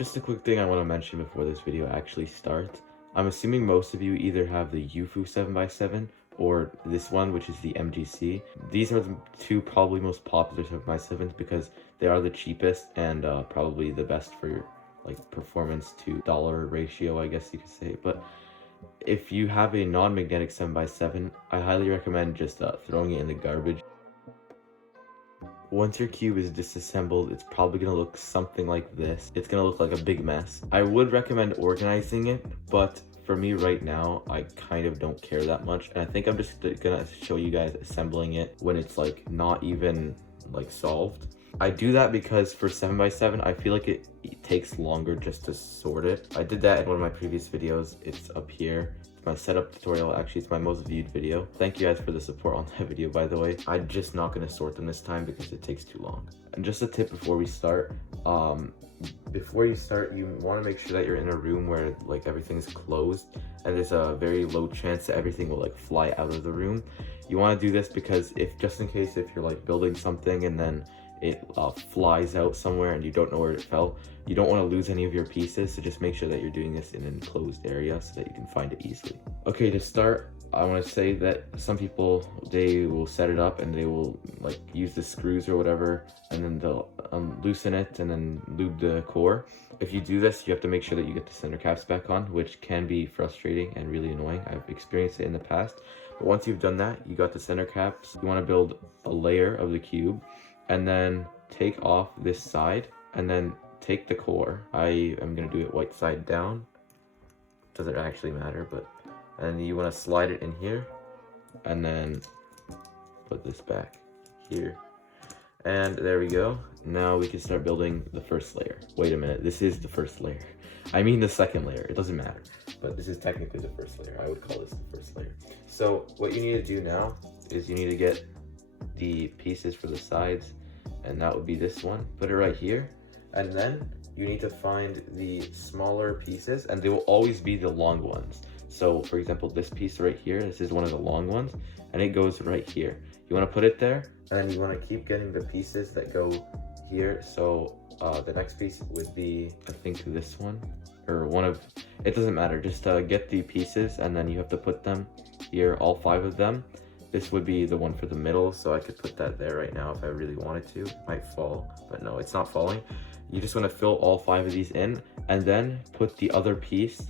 Just a quick thing I want to mention before this video actually starts. I'm assuming most of you either have the UFU 7x7 or this one, which is the MGC. These are the two probably most popular 7x7s because they are the cheapest and probably the best for like performance to dollar ratio, I guess you could say. But if you have a non-magnetic 7x7, I highly recommend just throwing it in the garbage. Once your cube is disassembled, it's probably going to look something like this. It's going to look like a big mess. I would recommend organizing it, but for me right now, I kind of don't care that much. And I think I'm just going to show you guys assembling it when it's like not even like solved. I do that because for 7x7, I feel like it takes longer just to sort it. I did that in one of my previous videos. It's up here. It's my setup tutorial. Actually, it's my most viewed video. Thank you guys for the support on that video, by the way. I'm just not going to sort them this time because it takes too long. And just a tip before we start, you want to make sure that you're in a room where like everything's closed and there's a very low chance that everything will like fly out of the room. You want to do this because just in case if you're like building something and then it flies out somewhere and you don't know where it fell, you don't want to lose any of your pieces, so just make sure that you're doing this in an enclosed area so that you can find it easily. Okay, to start, I want to say that some people, they will set it up and they will like use the screws or whatever, and then they'll loosen it and then lube the core. If you do this, you have to make sure that you get the center caps back on, which can be frustrating and really annoying. I've experienced it in the past. But once you've done that, you got the center caps, you want to build a layer of the cube and then take off this side and then take the core. I am going to do it white side down. Doesn't actually matter, but and you want to slide it in here and then put this back here. And there we go. Now we can start building the first layer. Wait a minute, this is the first layer. I mean the second layer, it doesn't matter. But this is technically the first layer. I would call this the first layer. So what you need to do now is you need to get the pieces for the sides, and that would be this one. Put it right here, and then you need to find the smaller pieces, and they will always be the long ones. So for example, this piece right here, this is one of the long ones, and it goes right here. You want to put it there, and then you want to keep getting the pieces that go here. So the next piece would be, I think, this one, or one of, it doesn't matter. Just get the pieces, and then you have to put them here, all 5 of them. This would be the one for the middle, so I could put that there right now if I really wanted to. It might fall, but no, it's not falling. You just want to fill all 5 of these in, and then put the other piece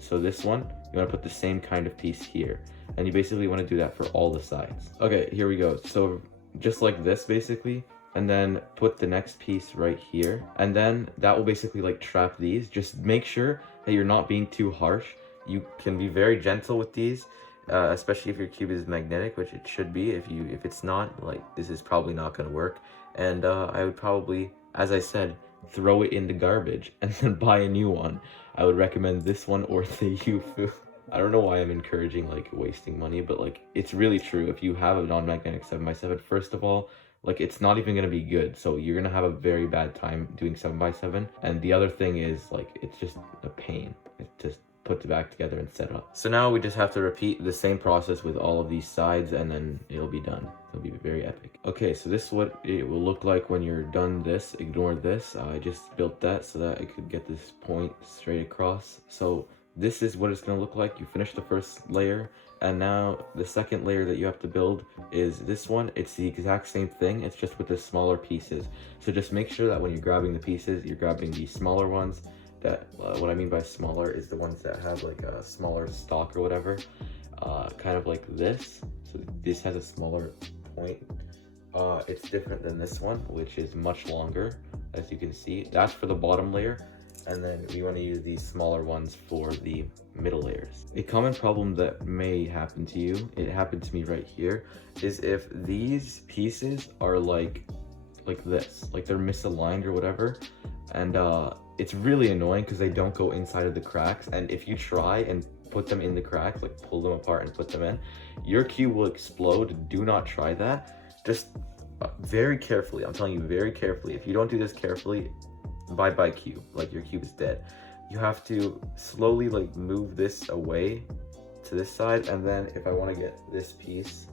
so this one, you want to put the same kind of piece here. And you basically want to do that for all the sides. Okay, here we go. So just like this basically, and then put the next piece right here. And then that will basically like trap these. Just make sure that you're not being too harsh. You can be very gentle with these. Especially if your cube is magnetic, which it should be. If it's not, like, this is probably not going to work. And I would probably, as I said, throw it in the garbage and then buy a new one. I would recommend this one or the UFU. I don't know why I'm encouraging like wasting money, but like it's really true. If you have a non-magnetic 7x7, first of all, like it's not even going to be good. So you're going to have a very bad time doing 7x7. And the other thing is like, it's just a pain. It's just put it back together and set up. So now we just have to repeat the same process with all of these sides, and then it'll be done. It'll be very epic. Okay, so this is what it will look like when you're done this. Ignore this. I just built that so that I could get this point straight across. So this is what it's going to look like. You finish the first layer, and now the second layer that you have to build is this one. It's the exact same thing, it's just with the smaller pieces. So just make sure that when you're grabbing the pieces, you're grabbing the smaller ones. That what I mean by smaller is the ones that have like a smaller stalk or whatever, kind of like this. So this has a smaller point. It's different than this one, which is much longer, as you can see. That's for the bottom layer, and then we want to use these smaller ones for the middle layers. A common problem that may happen to you, it happened to me right here, is if these pieces are like this, like they're misaligned or whatever, and it's really annoying because they don't go inside of the cracks. And if you try and put them in the cracks, like pull them apart and put them in, your cube will explode. Do not try that. Just very carefully, I'm telling you very carefully. If you don't do this carefully, bye-bye cube, like your cube is dead. You have to slowly like move this away to this side, and then if I want to get this piece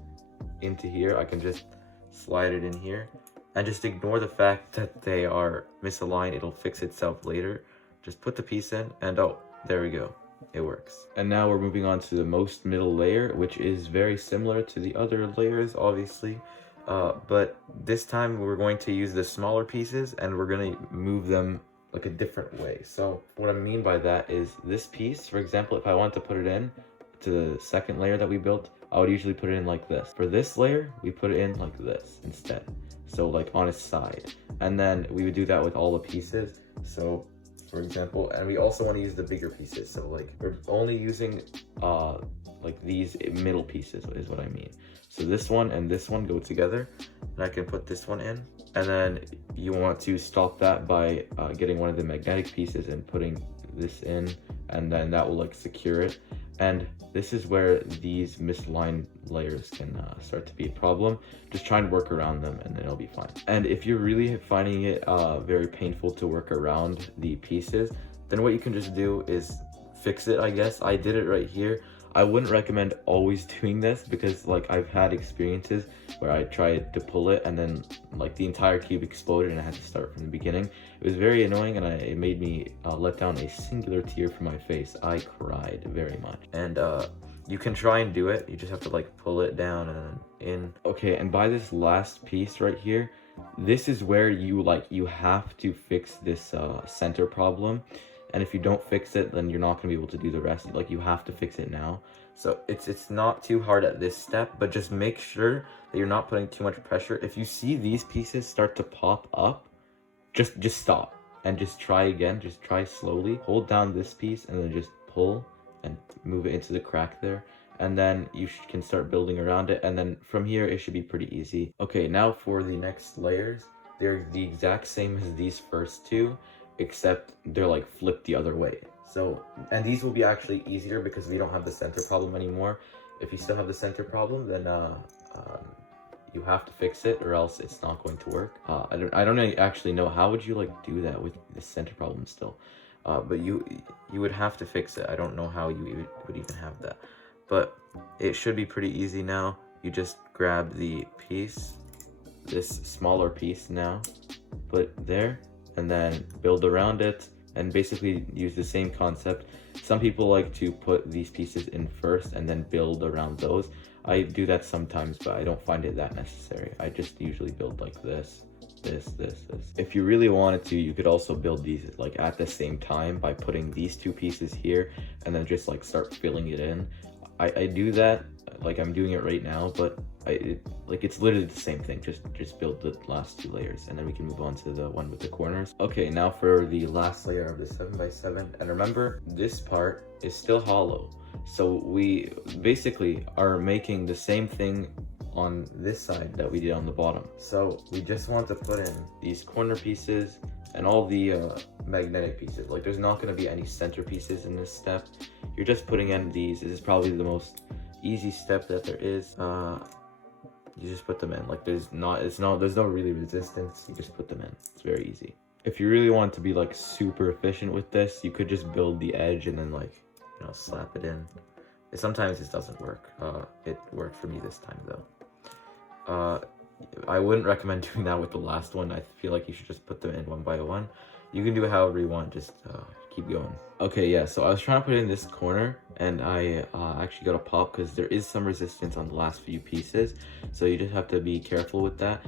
into here, I can just slide it in here. And just ignore the fact that they are misaligned. It'll fix itself later. just put the piece in, and oh, there we go. It works. And now we're moving on to the most middle layer, which is very similar to the other layers, obviously. But this time we're going to use the smaller pieces and we're going to move them like a different way. So what I mean by that is this piece, for example, if I want to put it in to the second layer that we built, I would usually put it in like this. For this layer, we put it in like this instead. So like on its side. And then we would do that with all the pieces. So for example, and we also want to use the bigger pieces. So like we're only using like these middle pieces is what I mean. So this one and this one go together, and I can put this one in. And then you want to stop that by getting one of the magnetic pieces and putting this in, and then that will like secure it. And this is where these misaligned layers can start to be a problem. Just try and work around them and then it'll be fine. And if you're really finding it very painful to work around the pieces, then what you can just do is fix it, I guess. I did it right here. I wouldn't recommend always doing this because like I've had experiences where I tried to pull it and then like the entire cube exploded and I had to start from the beginning. It was very annoying and it made me let down a singular tear from my face. I cried very much. And you can try and do it. You just have to like pull it down and then in. Okay, and by this last piece right here, this is where you have to fix this center problem. And if you don't fix it, then you're not going to be able to do the rest. Like you have to fix it now. So it's not too hard at this step, but just make sure that you're not putting too much pressure. If you see these pieces start to pop up, just stop and just try again. Just try slowly. Hold down this piece and then just pull and move it into the crack there. And then you can start building around it. And then from here, it should be pretty easy. Okay, now for the next layers. They're the exact same as these first two, except they're like flipped the other way. So, and these will be actually easier because we don't have the center problem anymore. If you still have the center problem, then you have to fix it or else it's not going to work. I don't actually know how would you like do that with the center problem still. But you would have to fix it. I don't know how you would even have that. But it should be pretty easy now. You just grab the piece, this smaller piece now, put there, and then build around it and basically use the same concept. Some people like to put these pieces in first and then build around those. I do that sometimes, but I don't find it that necessary. I just usually build like this. If you really wanted to, you could also build these like at the same time by putting these two pieces here and then just like start filling it in. I do that, like I'm doing it right now, but it's literally the same thing. Just build the last two layers and then we can move on to the one with the corners. Okay, now for the last layer of the 7x7, and remember this part is still hollow, so we basically are making the same thing on this side that we did on the bottom. So we just want to put in these corner pieces and all the magnetic pieces. Like there's not going to be any center pieces in this step. You're just putting in these. This is probably the most easy step that there is. You just put them in. Like there's no really resistance. You just put them in. It's very easy. If you really want to be like super efficient with this, you could just build the edge and then like, you know, slap it in. Sometimes this doesn't work. It worked for me this time though. I wouldn't recommend doing that with the last one. I feel like you should just put them in one by one. You can do it however you want, just keep going. Okay, yeah, so I was trying to put it in this corner and I actually got a pop because there is some resistance on the last few pieces. So you just have to be careful with that.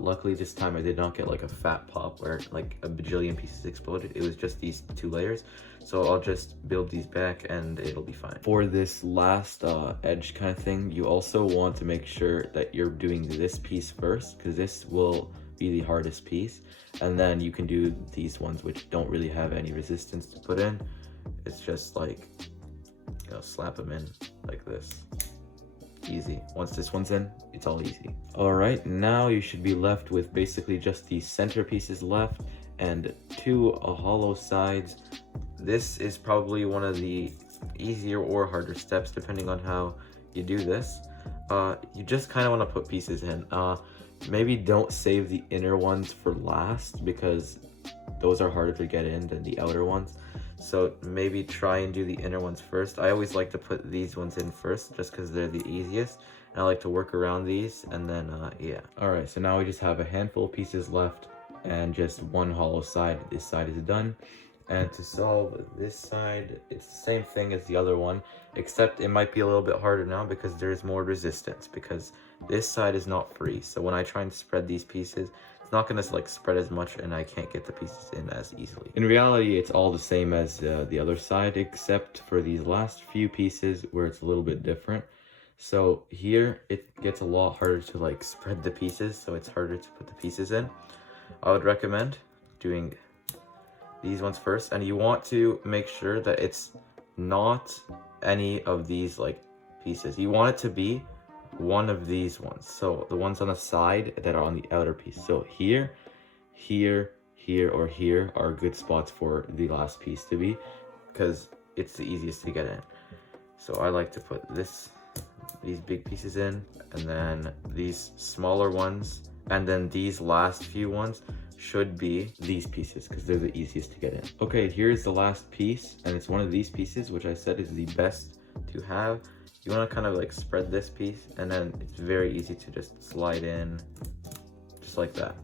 Luckily this time I did not get like a fat pop where like a bajillion pieces exploded. It was just these two layers. So I'll just build these back and it'll be fine. For this last edge kind of thing, you also want to make sure that you're doing this piece first because this will be the hardest piece. And then you can do these ones which don't really have any resistance to put in. It's just like, you know, slap them in like this. Easy. Once this one's in, it's all easy. All right, now you should be left with basically just the center pieces left and two hollow sides. This is probably one of the easier or harder steps depending on how you do this. You just kind of want to put pieces in. Maybe don't save the inner ones for last because those are harder to get in than the outer ones. So maybe try and do the inner ones first. I always like to put these ones in first just because they're the easiest. And I like to work around these and then, yeah. All right, so now we just have a handful of pieces left and just one hollow side. This side is done. And to solve this side, it's the same thing as the other one, except it might be a little bit harder now because there's more resistance, because this side is not free. So when I try and spread these pieces, it's not gonna like spread as much and I can't get the pieces in as easily. In reality, it's all the same as the other side, except for these last few pieces where it's a little bit different. So here it gets a lot harder to like spread the pieces, so it's harder to put the pieces in. I would recommend doing these ones first, and you want to make sure that it's not any of these like pieces. You want it to be one of these ones, so the ones on the side that are on the outer piece. So here, here, here, or here are good spots for the last piece to be, because it's the easiest to get in. So I like to put these big pieces in, and then these smaller ones, and then these last few ones should be these pieces because they're the easiest to get in. Okay, here's the last piece, and it's one of these pieces, which I said is the best to have. You want to kind of like spread this piece, and then it's very easy to just slide in just like that.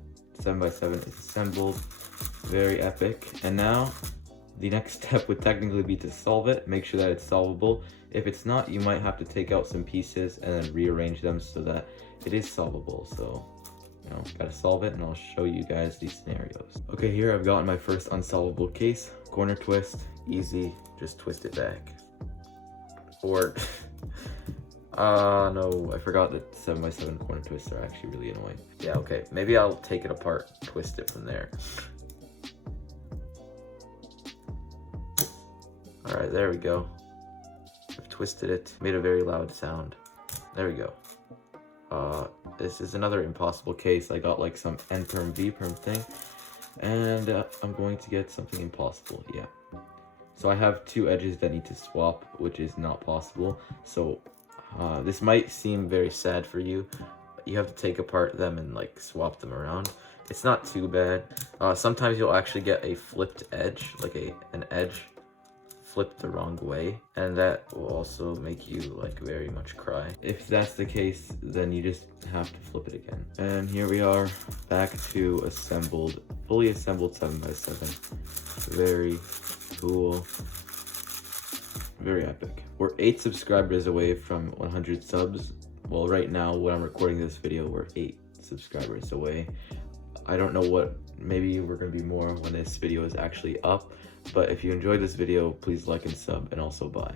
7x7 is assembled, very epic. And now the next step would technically be to solve it, make sure that it's solvable. If it's not, you might have to take out some pieces and then rearrange them so that it is solvable. So gotta solve it, and I'll show you guys these scenarios. Okay, here I've gotten my first unsolvable case. Corner twist, easy, just twist it back. Or, no, I forgot that 7x7 corner twists are actually really annoying. Yeah, okay, maybe I'll take it apart, twist it from there. Alright, there we go. I've twisted it, made a very loud sound. There we go. This is another impossible case. I got like some N perm V perm thing, and I'm going to get something impossible. Yeah. So I have two edges that need to swap, which is not possible. So this might seem very sad for you. You have to take apart them and like swap them around. It's not too bad. Sometimes you'll actually get a flipped edge, like an edge flipped the wrong way, and that will also make you like very much cry. If that's the case, then you just have to flip it again. And here we are, back to assembled, fully assembled 7x7. Very cool, very epic. We're 8 subscribers away from 100 subs. Well, right now when I'm recording this video, we're 8 subscribers away. I don't know what, maybe we're gonna be more when this video is actually up. But if you enjoyed this video, please like and sub, and also bye.